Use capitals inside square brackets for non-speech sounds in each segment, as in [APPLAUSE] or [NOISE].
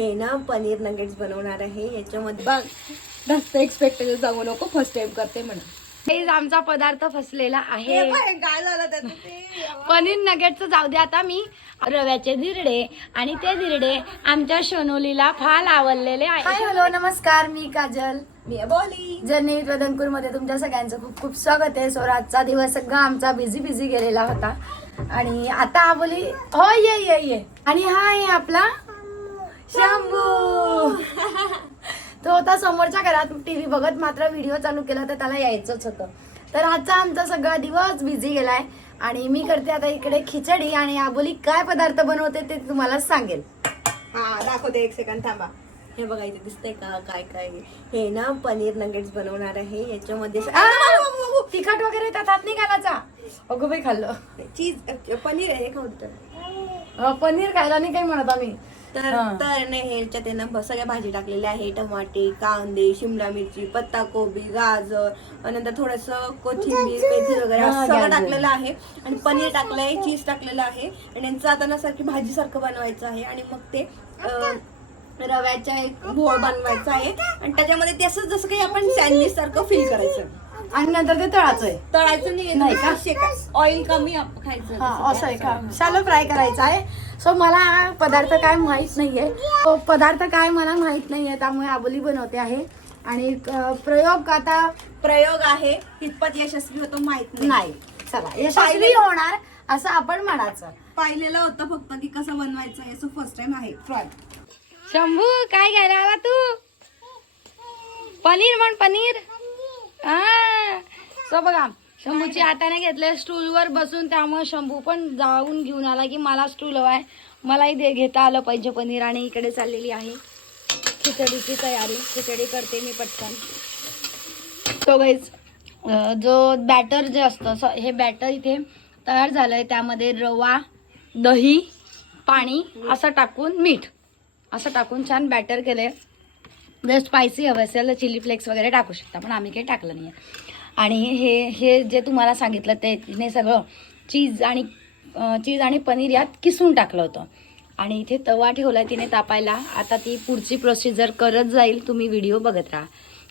हे ना पनीर नगेट्स बनवणार आहे. याच्यामध्ये बघ जास्त एक्सपेक्टेड जाऊ नको फर्स्ट टाइम करते म्हणून. हे आमचा पदार्थ फसलेला आहे. काय झालं पनीर नगेटचं जाऊ दे आता मी. रव्याचे धिरडे आणि ते धिरडे आमच्या सोनोलीला फार आवडलेले आहे हाय हॅलो नमस्कार मी काजल. मी बोली जर्नी वदनपूरमध्ये तुमच्या सगळ्यांचं खूप खूप स्वागत आहे. सो आजचा दिवस सगळा आमचा बिझी बिझी गेलेला होता. आणि आता आबोली हो ये ये ये. आणि हा आहे आपला शंभू! [LAUGHS] तो होता समोरच्या घरात टीव्ही बघत मात्र व्हिडिओ चालू केला तर त्याला यायचंच होतं. तर आजचा आमचा सगळा दिवस बिझी गेलाय. आणि मी करते आता इकडे खिचडी आणि आबोली काय पदार्थ बनवते ते तुम्हाला सांगेल. हा दाखवते एक सेकंड थांबा. हे बघा इथे दिसतंय का? काय काय? हे ना पनीर नगेट्स बनवणार आहे. याच्यामध्ये तिखट वगैरे त्यात नाही घालायचा अगो बाई खाल्लं. चीज पनीर आहे खाऊ दे. अ, पनीर खायला नाही काही म्हणत आम्ही. तर हा. तर नाही हे याच्यात आहे ना सगळ्या भाजी टाकलेल्या आहे. टमाटे कांदे शिमला मिरची पत्ता कोबी गाजर आणि नंतर थोडस कोथिंबीर मेथी वगैरे हा, असं सगळं गाजर. टाकलेलं आहे. आणि पनीर टाकलंय चीज टाकलेलं आहे. आणि यांचं आता ना सारखी भाजी सारखं बनवायचं आहे. आणि मग ते अं, रव्याचा एक गोळ बनवायचा आहे. आणि त्याच्यामध्ये ते असं जसं काही आपण सँडविच सारखं फील करायचं. आणि नंतर ते तळाचंय तळायचं नाही नाही का? ऑइल कमी आप- खायचं हा असं आहे का? शालो फ्राय करायचा आहे. सो मला हा पदार्थ काय माहीत नाहीये. तो पदार्थ काय मला माहीत नाहीये त्यामुळे आबोली बनवते आहे. आणि अ, प्रयोग आता प्रयोग आहे. कितपत यशस्वी होतो माहीत नाही. नाही. चला यशस्वी होणार असं आपण म्हणायचं. पाहिलेलं होतं फक्त की कसं बनवायचं याचं फर्स्ट टाइम आहे. ट्राय शंभू काय घ्यायला आला तू? पनीर म्हण पनीर. सो बघा शंभूची हाताने घेतले स्टूलवर बसून त्यामुळे शंभू पण जाऊन घेऊन आला की मला स्टूल हवाय. मलाही दे घेता आलं पाहिजे पनीर आणि इकडे चाललेली आहे. खिचडीची तयारी खिचडी करते मी पटकन. तो गाईज जो बॅटर जे असतं हे बॅटर इथे तयार झालं आहे त्यामध्ये रवा दही पाणी असं टाकून मीठ असं टाकून छान बॅटर केलं आहे जर स्पायसी हवं असेल तर चिली फ्लेक्स वगैरे टाकू शकता पण आम्ही काही टाकलं नाही आणि हे हे जे तुम्हाला सांगितलं ते तिने सगळं चीज आणि चीज आणि पनीर यात किसून टाकलं होतं. आणि इथे तवा ठेवला तिने तापायला. आता ती पुढची प्रोसिजर करत जाईल. तुम्ही व्हिडिओ बघत राहा.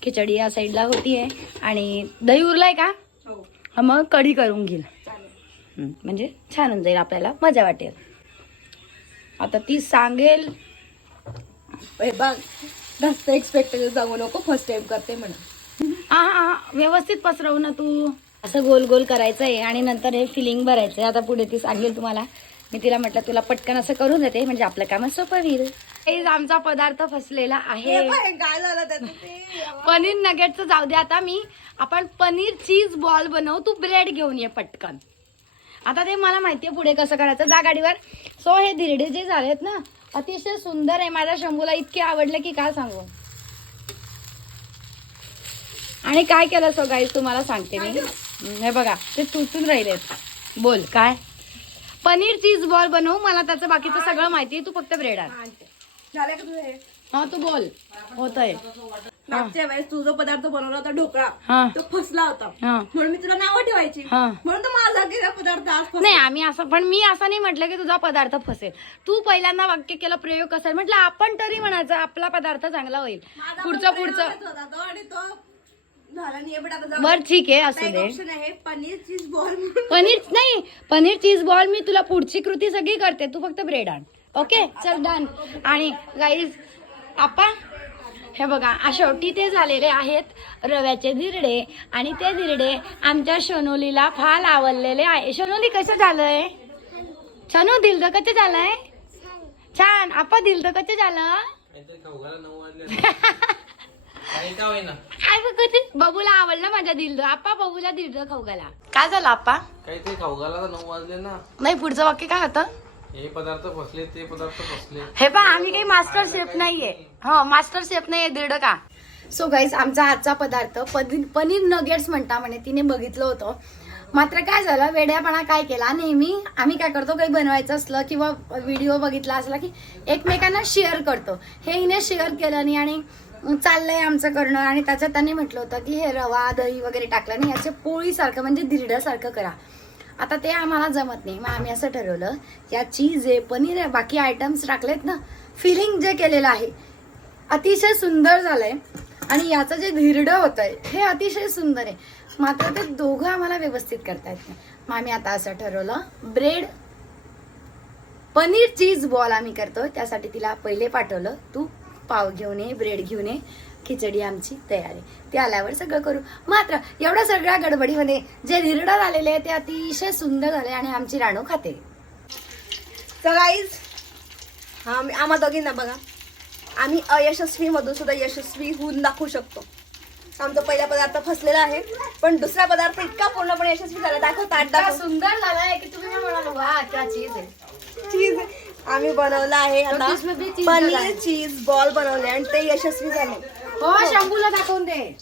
खिचडी या साईडला होती आहे आणि दही उरलाय का? हो. मग कढी करून घेईल. म्हणजे छान होऊन जाईल आपल्याला. मजा वाटेल. आता ती सांगेल. हे बघ. जास्त एक्सपेक्टेड जाऊ नको फर्स्ट टाइम करते म्हणून हा हा व्यवस्थित पसरवू ना तू. असं गोल गोल करायचं आहे आणि नंतर हे फिलिंग भरायचं आहे आता पुढे ती सांगेल तुम्हाला. मी तिला म्हटलं तुला पटकन असं करून देते म्हणजे आपलं काम सोपं होईल. हे आमचा पदार्थ फसलेला आहे. काय झालं पनीर नगेटचं जाऊ दे आता मी. आपण पनीर चीज बॉल बनवू. तू ब्रेड घेऊन ये पटकन. आता ते मला माहितीये पुढे कसं करायचं. जा गाडीवर. सो हे धिरडे जे झालेत ना. अतिशय सुंदर आहे माझ्या शंभूला. इतके आवडले की काय सांगू? आणि काय केलं सो गाईज तुम्हाला सांगते मी. हे बघा ते चुचून राहिलेत बोल काय? पनीर चीज बॉल बनवू मला त्याचं बाकीचं सगळं माहिती आहे तू फक्त ब्रेड आण. झालं का तुझं हे? हा तू बोल. होतंय. मागच्या वेळेस तू जो पदार्थ बनवला होता ढोकळा तो फसला होता. म्हणून मी तुला नावं ठेवायची. म्हणून तर माझा गेला पदार्थ आज. नाही आम्ही असं पण मी असं नाही म्हटलं की तुझा पदार्थ फसेल. तू पहिल्यांदा वाक्य केलं प्रयोग कसा आहे? म्हटलं आपण तरी म्हणायचं आपला पदार्थ चांगला होईल. पुढचं पुढचं. तो आणि तो बर ठीक आहे असू दे. आहे पनीर चीज बॉल पनीर नाही पनीर चीज बॉल मी तुला पुढची कृती सगळी करते. तू फक्त ब्रेड आण. ओके? चल डन. आणि गाईज आपा हे बघा आ शेवटी ते झालेले आहेत रव्याचे धिरडे. आणि ते धिरडे आमच्या सोनोलीला फार आवडलेले आहे. सोनोली कसं झालंय? सोनू दिल तर कसं झालंय? छान. आपा दिल तर कसं झालं? बबूला आवडलं माझ्या दिल आपा बबूला दिल खाऊ घाला. काय झालं आपा काहीतरी खाऊ घाला तर नऊ वाजले ना. नाही पुढचं वाक्य काय होतं? हे पदार्थ फसले ते पदार्थ फसले. हे पहा आम्ही काही मास्टर शेफ नाहीये. हो मास्टर शेफ नाही दीड का? सो गाईज आमचा आजचा पदार्थ पनीर पनीर नगेट्स म्हणता म्हणे तिने बघितलं होतं. मात्र काय झालं वेड्यापणा काय केला? नेहमी आम्ही काय करतो काही बनवायचं असलं किंवा व्हिडिओ बघितला असला की एकमेकांना शेअर करतो. हे हिने शेअर केलं नाही आणि चाललंय आमचं करणं. आणि त्याच्यात त्यांनी म्हटलं होतं की हे रवा दही वगैरे टाकलं नाही याचे पोळीसारखं म्हणजे धिरड्यासारखं करा. आता ते आम्हाला जमत नाही. मग आम्ही असं ठरवलं याची जे पनीर आहे बाकी आयटम्स टाकलेत ना फिलिंग जे केलेलं आहे अतिशय सुंदर झालंय. आणि याचं जे धिरडं होतंय आहे हे अतिशय सुंदर आहे. मात्र ते दोघं आम्हाला व्यवस्थित करता येत नाही. मग आम्ही आता असं ठरवलं ब्रेड पनीर चीज बॉल आम्ही करतो. त्यासाठी तिला पहिले पाठवलं तू पाव घेऊन ये ब्रेड घेऊन ये खिचडी आमची तयार आहे. ते आल्यावर सगळं करू. मात्र एवढ्या सगळ्या गडबडीमध्ये जे धिरडं झालेले आहे ते अतिशय सुंदर झाले आणि आमची राणू खाते. तर गाईज हा आम्हा दोघींना बघा. आम्ही अयशस्वी मधून सुद्धा यशस्वी होऊन दाखवू शकतो. आमचा पहिला पदार्थ फसलेला आहे पण दुसरा पदार्थ इतका पूर्णपणे यशस्वी झाला. दाखव ताट इतका दाखव. सुंदर झालाय की तुम्ही म्हणाल वा क्या चीज आहे. चीज आम्ही बनवला आहे आता पनीर. चीज बॉल बनवले आणि ते यशस्वी झाले. हो शंभूला दाखवून दे.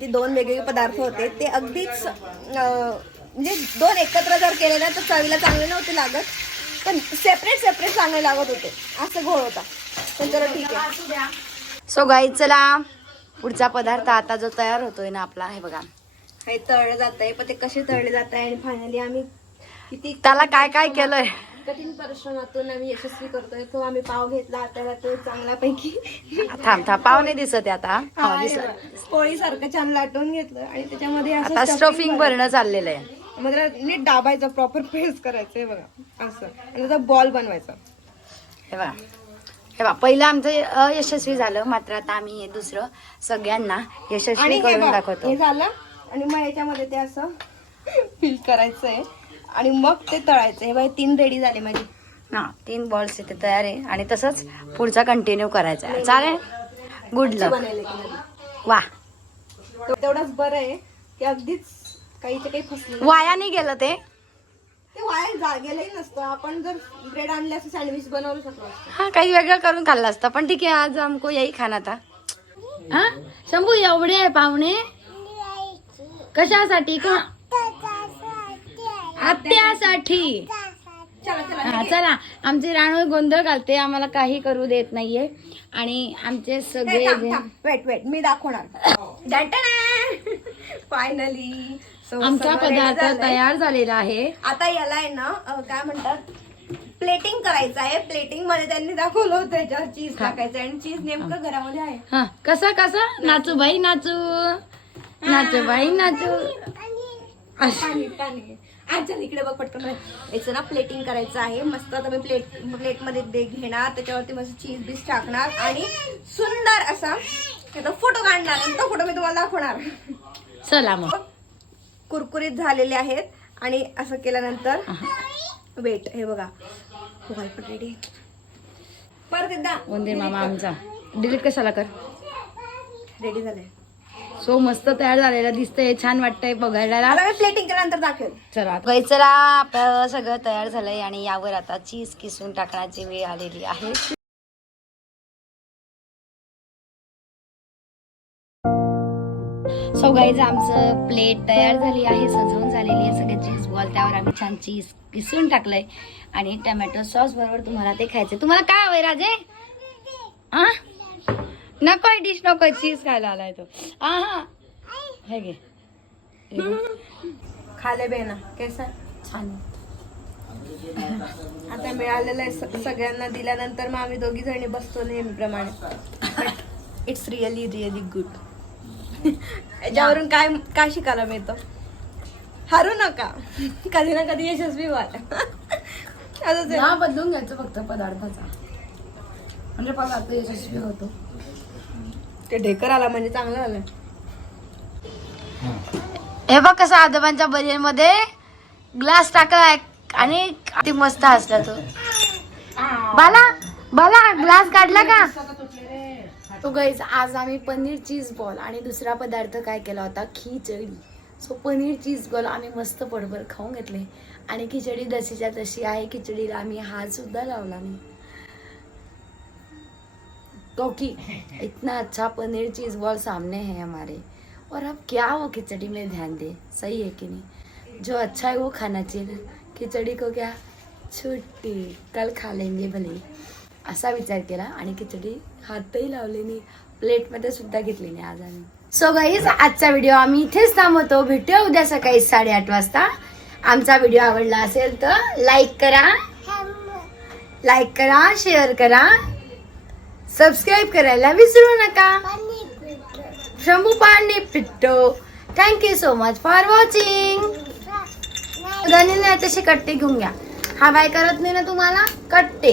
ते दोन वेगवेगळे पदार्थ होते. ते अगदीच म्हणजे दोन एकत्र जर केले ना तर चवीला चांगले नव्हते लागत. पण सेपरेट सेपरेट चांगले लागत होते. असं घोळ होता. पण चला ठीक आहे. सो गाई चला. पुढचा पदार्थ आता जो तयार होतोय ना आपला हे बघा. हे तळले जात आहे पण ते कसे तळले जात आहे आणि फायनली आम्ही किती त्याला काय काय केलंय? कठीण परिश्रमातून आम्ही यशस्वी करतोय. तो आम्ही पाव घेतला. त्याला तो चांगल्यापैकी थांब थांब. पाव नाही दिसत आहे आता. दिसत. पोळी सारखं छान लाटून घेतलं. आणि त्याच्यामध्ये आता स्टफिंग. भरणं चाललेलं आहे. मग त्याला नीट दाबायचं प्रॉपर प्रेस करायचं हे बघा. असं. आणि त्याचा बॉल बनवायचा. हे बघा. हे बघा पहिलं आमचं अयशस्वी झालं मात्र आता आम्ही हे दुसरं सगळ्यांना आणि यशस्वी हे करून बघ, दाखवतो. हे झालं. आणि मग याच्यामध्ये ते असं फिल करायचंय. आणि मग ते तळायचं. हे बघ तीन रेडी झाले माझे. हा तीन बॉल्स इथे तयार आहे. आणि तसंच पुढचा कंटिन्यू करायचा आहे. चालेल? गुड लक बनवले. वा. तेवढंच बरं आहे. की अगदीच काहीचे काही फसले वाया नाही गेलं ते. ते वाया जा गेलंही नसतं. आपण जर ब्रेड आणले असं सँडविच बनवू शकलो असतो. हा काही वेगळं करून खाल्लं असतं. पण ठीक आहे आज आमको यही खाना था हा? शंभू एवढे आहे पाहुणे? कशासाठी? का? आत्यासाठी. चला चला हा चला. आमची राणू गोंधळ घालते. आम्हाला काही करू देत नाहीये. आणि आमचे सगळे वेट वेट मी दाखवणार. [LAUGHS] फायनली आमचा पदार्थ तयार झालेला आहे. आता याला आहे ना काय म्हणतात? प्लेटिंग करायचं आहे. प्लेटिंगमध्ये त्यांनी दाखवलं होतं त्याच्यावर चीज टाकायचं आणि चीज नेमकं घरामध्ये आहे. हा. कसं कसं? नाचू बाई नाचू. नाचू बाई नाचू. पाणी पाणी. अच्छा इकडे बघ पटकन. याचं ना प्लेटिंग करायचं आहे. मस्त आता मी प्लेट प्लेटमध्ये दे घेणार. त्याच्यावरती मस्त चीज बीज टाकणार. आणि सुंदर असा त्याचा फोटो काढणार. आणि तो फोटो मी तुम्हाला दाखवणार. चला मग. कुरकुरीत झालेले आहेत. आणि असं केल्यानंतर वेट हे बघा. रेडी परत एकदा. वंदे मामा आमचा. डिलीट कशाला कर? रेडी झाले. सो मस्त तयार झालेला दिसतंय. छान वाटतंय बघायला. प्लेटिंग केल्यानंतर दाखवेल. चला चला आपलं सगळं तयार झालंय आणि यावर आता चीज किसून टाकण्याची वेळ आलेली आहे. सो गाईज आमचं प्लेट तयार झाली आहे सजवून झालेली आहे. सगळे चीज बॉल त्यावर आम्ही छान चीज किसून टाकलंय. आणि टमॅटो सॉस बरोबर तुम्हाला ते खायचंय. तुम्हाला काय हवंय राजे? हा नकोय डिश नकोय चीज खायला आलाय तो. हा. हा हे घे. खाले बेना कैसा? छान. आता मिळालेलं आहे सगळ्यांना दिल्यानंतर मग आम्ही दोघी जणी बसतो नेहमीप्रमाणे. इट्स रिअली रिअली गुड [LAUGHS] याच्यावरून काय काय शिकायला मिळतं? हारू नका. कधी ना कधी यशस्वी. ना बदलून घ्यायचं फक्त पदार्थाचा. म्हणजे पदार्थ यशस्वी होतो. ते ढेकर आला म्हणजे चांगलं झालं. हे. बघ कसं आजोबांच्या बजेटमध्ये ग्लास टाकलाय आणि किती मस्त हसला तो. बाला बाला ग्लास काढला का? तो गाईज आज आम्ही पनीर चीज बॉल आणि दुसरा पदार्थ काय केला होता? Khichdi. So paneer cheese ball आम्ही मस्त पडभर खाऊन घेतले. आणि खिचडी जशीच्या तशी आहे खिचडीला आम्ही हात सुद्धा लावला नाही. क्योंकि इतना अच्छा पनीर चीज बॉल सामने है हमारे. और अब क्या वो खिचड़ी में ध्यान दे? सही है कि नहीं? जो अच्छा है वो खाना चाहिए ना। खिचडी को क्या? छुट्टी। कल खा लेंगे भले असा विचार केला आणि खिचडी हातही लावले नाही. प्लेटमध्ये सुद्धा घेतली नाही आज आम्ही. सो गाईज आजचा व्हिडिओ आम्ही इथेच थांबवतो. भेटूया उद्या सकाळी साडेआठ वाजता. आमचा व्हिडिओ आवडला असेल तर लाईक करा. लाईक करा शेअर करा. सबस्क्राईब करायला विसरू नका. Shambhu Pande पिट्टो. Thank you so much for watching आता कट्टे घेऊन घ्या. हा बाय करत नाही ना तुम्हाला? कट्टे.